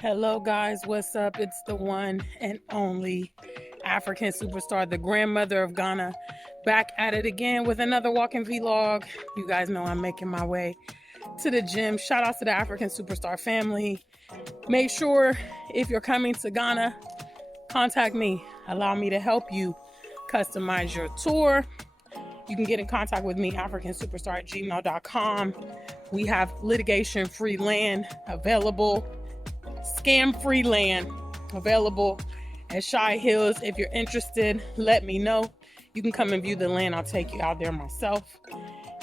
Hello guys, what's up? It's the one and only African superstar, the grandmother of Ghana, back at it again with another walking vlog. You guys know I'm making my way to the gym. Shout out to the African superstar family. Make sure if you're coming to Ghana, contact me. Allow me to help you customize your tour. You can get in contact with me, africansuperstar@gmail.com. We have litigation-free land available, scam-free land available at Shy Hills. If you're interested, let me know. You can come and view the land. I'll take you out there myself.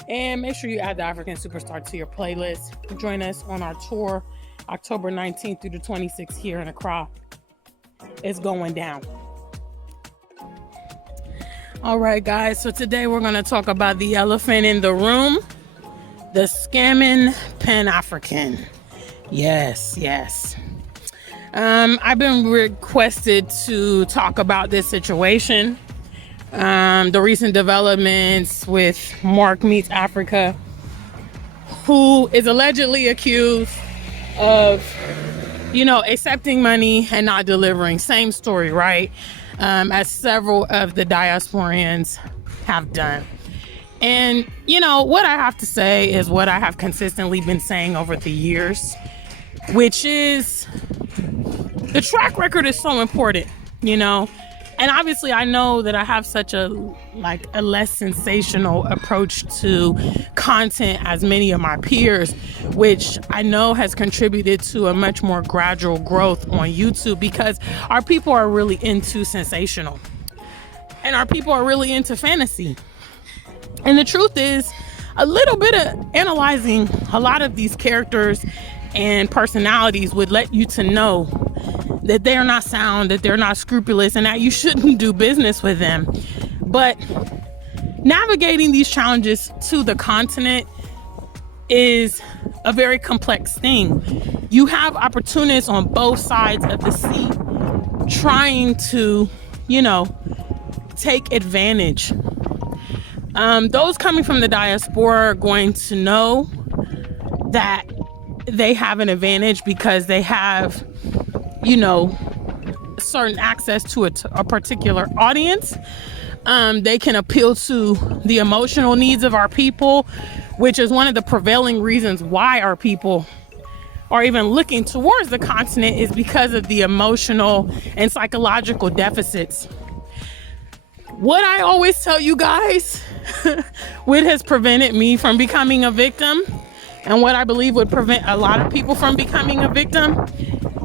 And make sure you add the African Superstar to your playlist. Join us on our tour October 19th through the 26th here in Accra. It's going down. All right, guys. So today we're going to talk about the elephant in the room, the scamming Pan-African. Yes. I've been requested to talk about this situation. The recent developments with Mark Meets Africa, who is allegedly accused of, accepting money and not delivering. Same story, right? As several of the diasporians have done. And, what I have to say is what I have consistently been saying over the years, which is the track record is so important, and obviously I know that I have such a less sensational approach to content as many of my peers, which I know has contributed to a much more gradual growth on YouTube, because our people are really into sensational and our people are really into fantasy. And the truth is, a little bit of analyzing a lot of these characters and personalities would let you to know that they're not sound, that they're not scrupulous, and that you shouldn't do business with them. But navigating these challenges to the continent is a very complex thing. You have opportunists on both sides of the sea trying to, take advantage. Those coming from the diaspora are going to know that they have an advantage because they have, certain access to a particular audience. They can appeal to the emotional needs of our people, which is one of the prevailing reasons why our people are even looking towards the continent, is because of the emotional and psychological deficits. What I always tell you guys, what has prevented me from becoming a victim, and what I believe would prevent a lot of people from becoming a victim,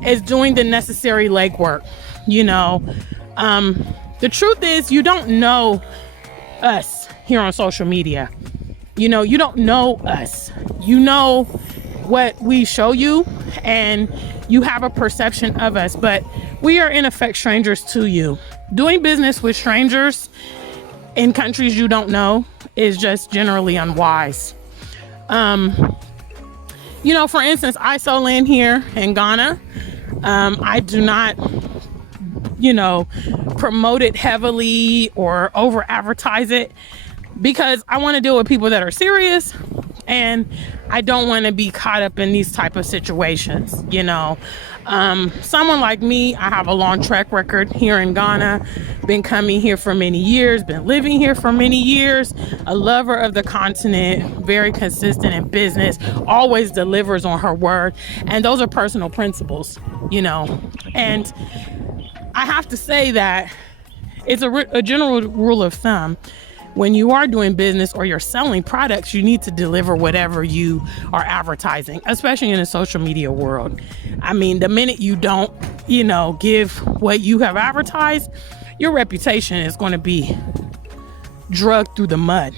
is doing the necessary legwork. The truth is, you don't know us here on social media. You don't know us. You know what we show you, and you have a perception of us, but we are in effect strangers to you. Doing business with strangers in countries you don't know is just generally unwise. For instance, I sell land here in Ghana. I do not, promote it heavily or over advertise it, because I want to deal with people that are serious, and I don't want to be caught up in these type of situations. Someone like me, I have a long track record here in Ghana, been coming here for many years, been living here for many years, a lover of the continent, very consistent in business, always delivers on her word. And those are personal principles, and I have to say that it's a general rule of thumb. When you are doing business or you're selling products, you need to deliver whatever you are advertising, especially in the social media world. I mean, the minute you don't, give what you have advertised, your reputation is going to be dragged through the mud.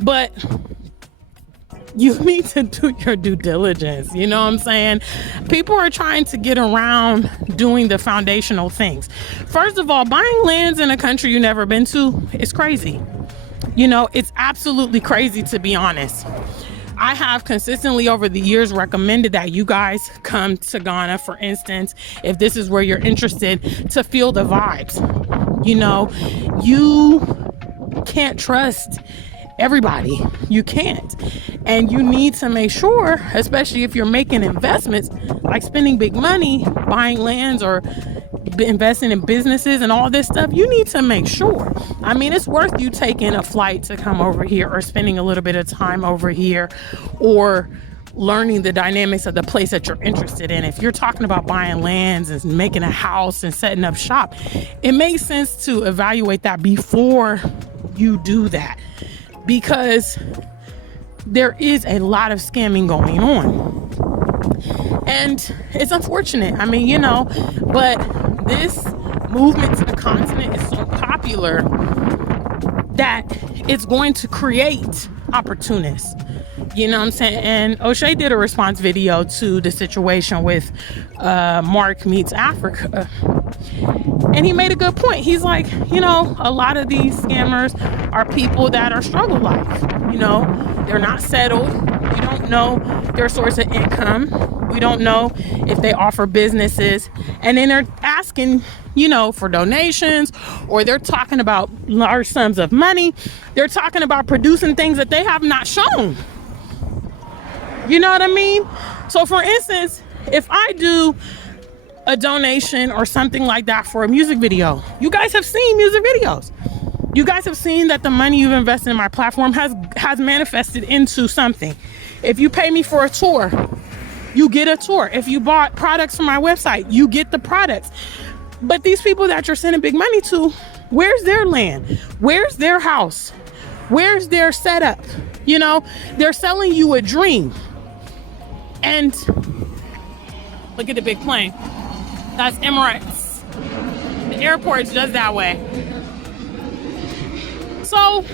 But you need to do your due diligence. You know what I'm saying? People are trying to get around doing the foundational things. First of all, buying lands in a country you've never been to is crazy. It's absolutely crazy, to be honest. I have consistently over the years recommended that you guys come to Ghana, for instance, if this is where you're interested, to feel the vibes. You can't trust everybody. You can't. And you need to make sure, especially if you're making investments, like spending big money, buying lands or investing in businesses and all this stuff, you need to make sure. I mean, it's worth you taking a flight to come over here, or spending a little bit of time over here, or learning the dynamics of the place that you're interested in. If you're talking about buying lands and making a house and setting up shop, it makes sense to evaluate that before you do that, because there is a lot of scamming going on. And it's unfortunate. I mean, you know, but this movement to the continent is so popular that it's going to create opportunists. You know what I'm saying? And O'Shea did a response video to the situation with Mark Meets Africa. And he made a good point. He's like, you know, a lot of these scammers are people that are struggle life. You know, they're not settled. We don't know their source of income. We don't know if they offer businesses. And then they're asking, you know, for donations, or they're talking about large sums of money. They're talking about producing things that they have not shown. You know what I mean? So for instance, if I do a donation or something like that for a music video, you guys have seen music videos. You guys have seen that the money you've invested in my platform has manifested into something. If you pay me for a tour, you get a tour. If you bought products from my website, you get the products. But these people that you're sending big money to, where's their land? Where's their house? Where's their setup? You know, they're selling you a dream. And look at the big plane. That's Emirates. The airport's just that way. So,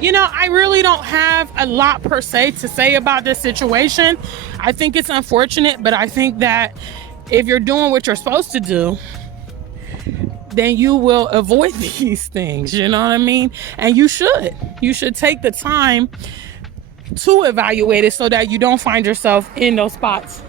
you know, I really don't have a lot per se to say about this situation. I think it's unfortunate, but I think that if you're doing what you're supposed to do, then you will avoid these things, you know what I mean? And you should take the time to evaluate it so that you don't find yourself in those spots,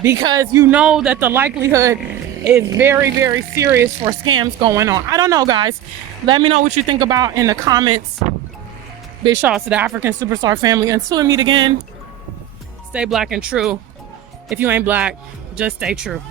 because you know that the likelihood is very, very serious for scams going on. I don't know, guys. Let me know what you think about in the comments. Big shout out to the African Superstar family. Until we meet again, stay black and true. If you ain't black, just stay true.